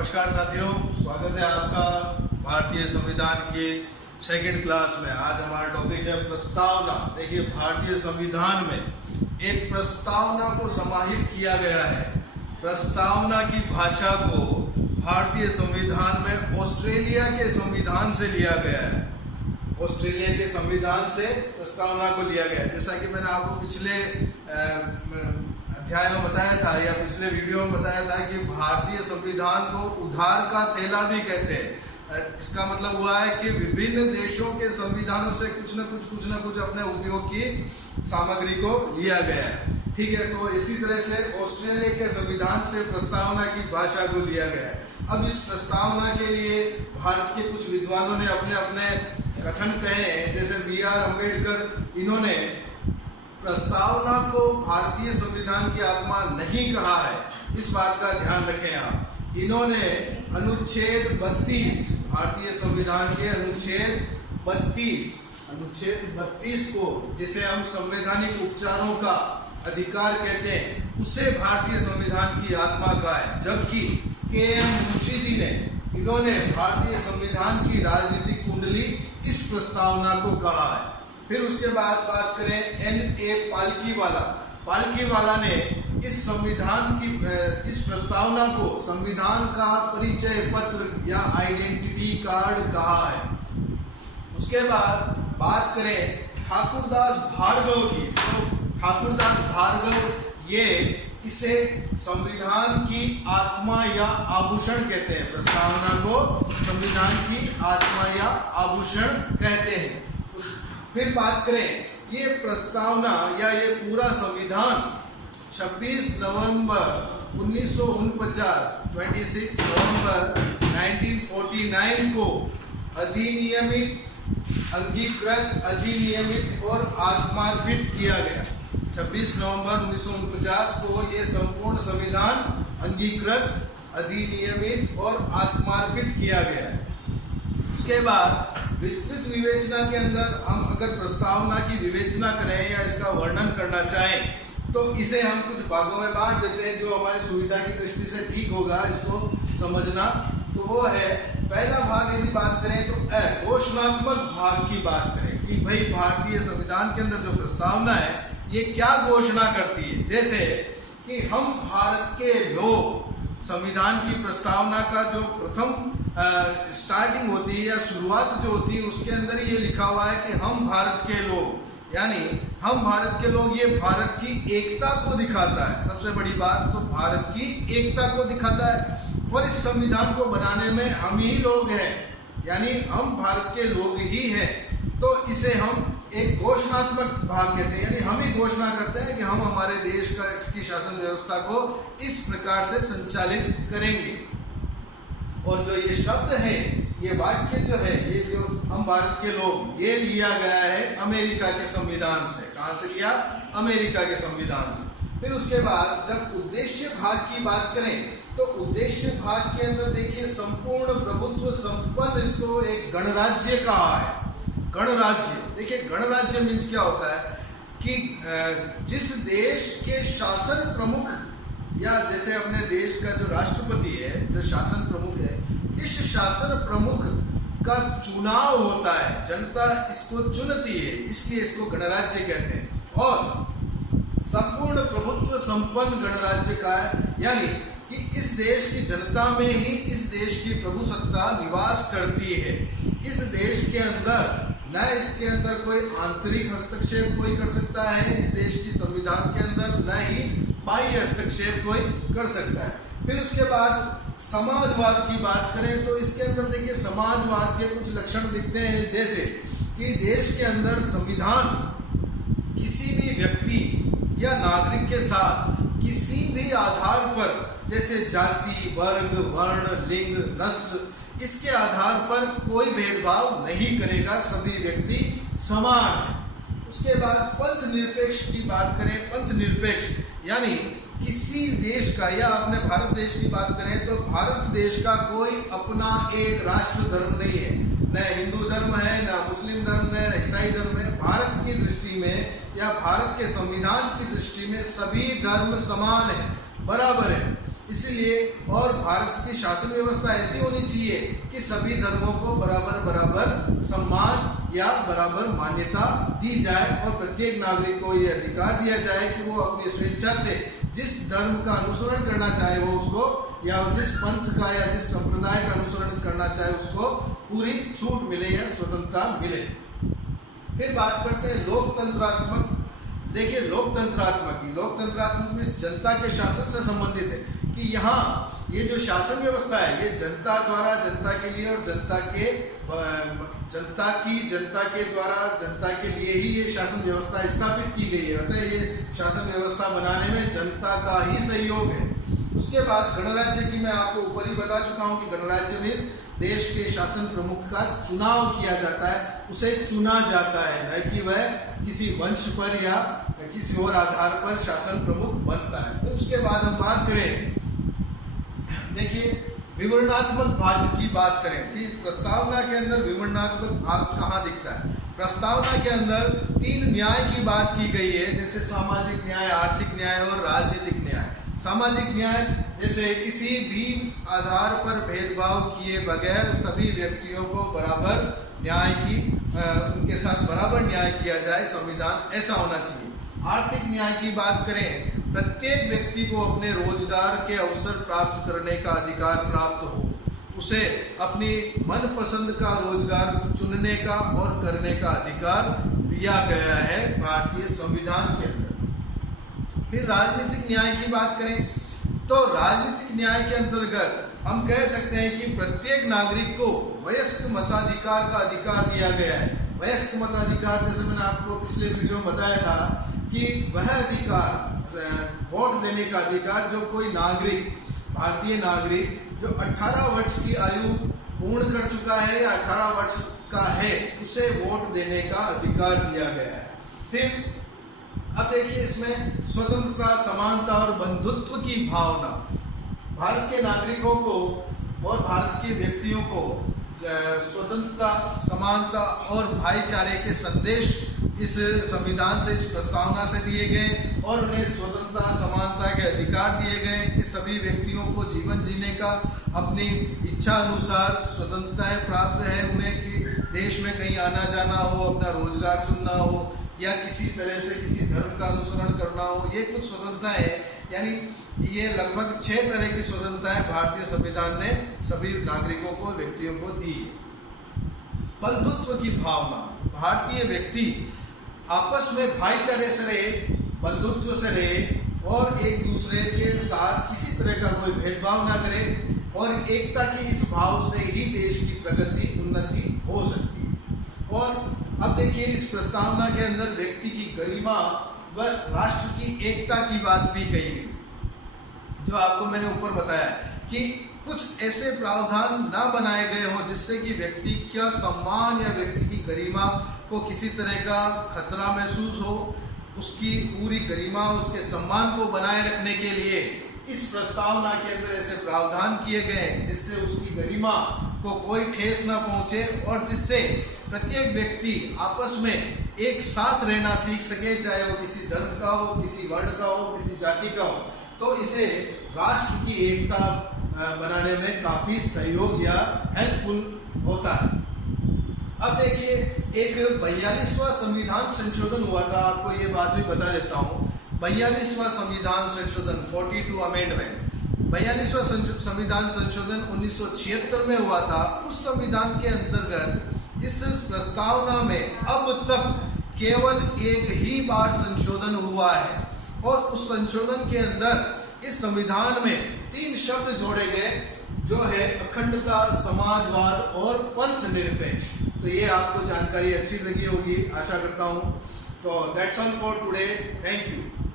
नमस्कार साथियों, स्वागत है आपका भारतीय संविधान के सेकंड क्लास में। आज हमारा टॉपिक है प्रस्तावना। देखिए, भारतीय संविधान में एक प्रस्तावना को समाहित किया गया है। प्रस्तावना की भाषा को भारतीय संविधान में ऑस्ट्रेलिया के संविधान से लिया गया है। ऑस्ट्रेलिया के संविधान से प्रस्तावना को लिया गया है। जैसा कि मैंने आपको पिछले अध्याय में बताया था या पिछले वीडियो में बताया था कि भारतीय संविधान को उधार का थैला भी कहते हैं। इसका मतलब हुआ है कि विभिन्न देशों के संविधानों से कुछ न कुछ अपने उपयोग की सामग्री को लिया गया है। ठीक है, तो इसी तरह से ऑस्ट्रेलिया के संविधान से प्रस्तावना की भाषा को लिया गया है। अब इस प्रस्तावना के लिए भारत के कुछ विद्वानों ने अपने अपने कथन कहे हैं। जैसे B.R. अम्बेडकर, इन्होंने प्रस्तावना को भारतीय संविधान की आत्मा नहीं कहा है। इस बात का ध्यान रखें आप। इन्होंने अनुच्छेद 32, भारतीय संविधान के अनुच्छेद 32 को, जिसे हम संवैधानिक उपचारों का अधिकार कहते हैं, उसे भारतीय संविधान की आत्मा कहा है। जबकि K.M. मुंशी जी ने, इन्होंने भारतीय संविधान की राजनीतिक कुंडली इस प्रस्तावना को कहा है। फिर उसके बाद बात करें N.A. पालकीवाला ने इस प्रस्तावना को संविधान का परिचय पत्र या आइडेंटिटी कार्ड कहा है। उसके बाद बात करें ठाकुरदास भार्गव की, तो ठाकुरदास भार्गव ये इसे संविधान की आत्मा या आभूषण कहते हैं। प्रस्तावना को संविधान की आत्मा या आभूषण कहते हैं। फिर बात करें, ये प्रस्तावना या ये पूरा संविधान 26 नवंबर 1949 को अंगीकृत, अधिनियमित और आत्मार्पित किया गया। 26 नवंबर 1949 को ये संपूर्ण संविधान अंगीकृत, अधिनियमित और आत्मार्पित किया गया है। उसके बाद विस्तृत विवेचना के अंदर हम अगर प्रस्तावना की विवेचना करें या इसका वर्णन करना चाहें तो इसे हम कुछ भागों में बांट देते हैं, जो हमारी सुविधा की दृष्टि से ठीक होगा इसको समझना। तो वो है, पहला भाग यदि बात करें तो घोषणात्मक भाग की बात करें कि भाई भारतीय संविधान के अंदर जो प्रस्तावना है ये क्या घोषणा करती है। जैसे कि हम भारत के लोग, संविधान की प्रस्तावना का जो प्रथम स्टार्टिंग होती है या शुरुआत जो होती है, उसके अंदर ये लिखा हुआ है कि हम भारत के लोग, यानी हम भारत के लोग, ये भारत की एकता को दिखाता है। सबसे बड़ी बात तो भारत की एकता को दिखाता है। और इस संविधान को बनाने में हम ही लोग हैं, यानी हम भारत के लोग ही हैं। तो इसे हम एक घोषणात्मक भाग कहते हैं, यानी हम ही घोषणा करते हैं कि हम हमारे देश की शासन व्यवस्था को इस प्रकार से संचालित करेंगे। और जो ये शब्द है, ये वाक्य जो है, ये जो हम भारत के लोग, ये लिया गया है अमेरिका के संविधान से। कहाँ से लिया? अमेरिका के संविधान से। फिर उसके बाद जब उद्देश्य भाग की बात करें तो उद्देश्य भाग के अंदर देखिए, संपूर्ण प्रभुत्व संपन्न, इसको एक गणराज्य कहा है। गणराज्य, देखिए गणराज्य मीन्स क्या होता है कि जिस देश के शासन प्रमुख, या जैसे अपने देश का जो राष्ट्रपति है, जो शासन प्रमुख है, इस शासन प्रमुख का चुनाव होता है, जनता इसको चुनती है, इसलिए इसको गणराज्य कहते हैं। और संपूर्ण प्रभुत्व संपन्न गणराज्य का है, यानी कि इस देश की जनता में ही इस देश की प्रभुसत्ता निवास करती है। इस देश के अंदर न इसके अंदर कोई आंतरिक हस्तक्षेप कोई कर सकता है, इस देश की संविधान के अंदर न ही बाह्य हस्तक्षेप कोई कर सकता है। फिर उसके बाद समाजवाद की बात करें तो इसके अंदर देखिए समाजवाद के कुछ लक्षण दिखते हैं। जैसे कि देश के अंदर संविधान किसी भी व्यक्ति या नागरिक के साथ किसी भी आधार पर, जैसे जाति, वर्ग, वर्ण, लिंग, नस्ल, इसके आधार पर कोई भेदभाव नहीं करेगा, सभी व्यक्ति समान है। उसके बाद पंथनिरपेक्ष की बात करें, पंथनिरपेक्ष यानी किसी देश का, या अपने भारत देश की बात करें तो भारत देश का कोई अपना एक राष्ट्र धर्म नहीं है, न हिंदू धर्म है, न मुस्लिम धर्म है, न ईसाई धर्म है। भारत की दृष्टि में या भारत के संविधान की दृष्टि में सभी धर्म समान है, बराबर है। इसलिए और भारत की शासन व्यवस्था ऐसी होनी चाहिए कि सभी धर्मों को बराबर सम्मान या बराबर मान्यता दी जाए और प्रत्येक नागरिक को ये अधिकार दिया जाए कि वो अपनी स्वेच्छा से जिस धर्म का अनुसरण करना चाहे वो उसको, या जिस पंथ का या जिस संप्रदाय का अनुसरण करना चाहे उसको पूरी छूट मिले या स्वतंत्रता मिले। फिर बात करते हैं लोकतंत्रात्मक। देखिए लोकतंत्रात्मक में जनता के शासन से संबंधित है कि यहाँ ये जो शासन व्यवस्था है ये जनता द्वारा जनता के लिए और जनता के द्वारा जनता के लिए ही ये शासन व्यवस्था स्थापित की गई है। अतः ये शासन व्यवस्था बनाने में जनता का ही सहयोग है। उसके बाद गणराज्य की मैं आपको ऊपर ही बता चुका हूँ कि गणराज्य में देश के शासन प्रमुख का चुनाव किया जाता है, उसे चुना जाता है, न कि वह किसी वंश पर या किसी और आधार पर शासन प्रमुख बनता है। तो उसके बाद हम बात करें, देखिए विवरणात्मक भाग की बात करें कि प्रस्तावना के अंदर विवरणात्मक भाग कहाँ दिखता है। प्रस्तावना के अंदर 3 न्याय की बात की गई है, जैसे सामाजिक न्याय, आर्थिक न्याय और राजनीतिक न्याय। सामाजिक न्याय जैसे किसी भी आधार पर भेदभाव किए बगैर सभी व्यक्तियों को बराबर न्याय की उनके साथ बराबर न्याय किया जाए, संविधान ऐसा होना चाहिए। आर्थिक न्याय की बात करें, प्रत्येक व्यक्ति को अपने रोजगार के अवसर प्राप्त करने का अधिकार प्राप्त हो, उसे अपनी मनपसंद का रोजगार चुनने का और करने का अधिकार दिया गया है भारतीय संविधान के अंदर। फिर राजनीतिक न्याय की बात करें तो राजनीतिक न्याय के अंतर्गत हम कह सकते हैं कि प्रत्येक नागरिक को वयस्क मताधिकार का अधिकार दिया गया है। वयस्क मताधिकार जैसे मैंने आपको पिछले वीडियो में बताया था कि वह अधिकार, वोट देने का अधिकार, जो कोई नागरिक, भारतीय नागरिक जो 18 वर्ष की आयु पूर्ण कर चुका है या 18 वर्ष का है, उसे वोट देने का अधिकार दिया गया है। फिर अब देखिए इसमें स्वतंत्रता, समानता और बंधुत्व की भावना, भारत के नागरिकों को और भारत के व्यक्तियों को स्वतंत्रता, समानता और भाईचारे के संदेश इस संविधान से, इस प्रस्तावना से दिए गए और उन्हें स्वतंत्रता, समानता के अधिकार दिए गए कि सभी व्यक्तियों को जीवन जीने का अपनी इच्छा अनुसार स्वतंत्रताएं प्राप्त है उन्हें, कि देश में कहीं आना जाना हो, अपना रोजगार चुनना हो या किसी तरह से किसी धर्म का अनुसरण करना हो, ये कुछ स्वतंत्रता है। यानी ये लगभग 6 तरह की स्वतंत्रताएं भारतीय संविधान ने सभी नागरिकों को, व्यक्तियों को दी है। बंधुत्व की भावना, भारतीय व्यक्ति आपस में भाईचारे से रहे, बंधुत्व से रहे और एक दूसरे के साथ किसी तरह का कोई भेदभाव ना करे और एकता की इस भाव से ही देश की प्रगति, उन्नति हो सकती है। और अब देखिए इस प्रस्तावना के अंदर व्यक्ति की गरिमा व राष्ट्र की एकता की बात भी कही गई, जो आपको मैंने ऊपर बताया कि कुछ ऐसे प्रावधान ना बनाए गए हों जिससे कि व्यक्ति का सम्मान या व्यक्ति की गरिमा को किसी तरह का खतरा महसूस हो। उसकी पूरी गरिमा, उसके सम्मान को बनाए रखने के लिए इस प्रस्तावना के अंदर ऐसे प्रावधान किए गए जिससे उसकी गरिमा को कोई ठेस ना पहुंचे और जिससे प्रत्येक व्यक्ति आपस में एक साथ रहना सीख सके, चाहे वो किसी धर्म का हो, किसी वर्ण का हो, किसी जाति का हो। तो इसे राष्ट्र की एकता बनाने में काफ़ी सहयोग या हेल्पफुल होता है। अब देखिए एक 42वां संविधान संशोधन हुआ था, आपको ये बात भी बता देता हूँ। 42वां संविधान संशोधन 42 अमेंडमेंट, 42वां संविधान संशोधन 1976 में हुआ था। उस संविधान के अंतर्गत इस प्रस्तावना में अब तक केवल एक ही बार संशोधन हुआ है और उस संशोधन के अंदर इस संविधान में 3 शब्द जोड़े गए, जो है अखंडता, समाजवाद और पंथ निरपेक्ष। तो ये आपको जानकारी अच्छी लगी होगी, आशा करता हूँ। तो that's all for today, thank you.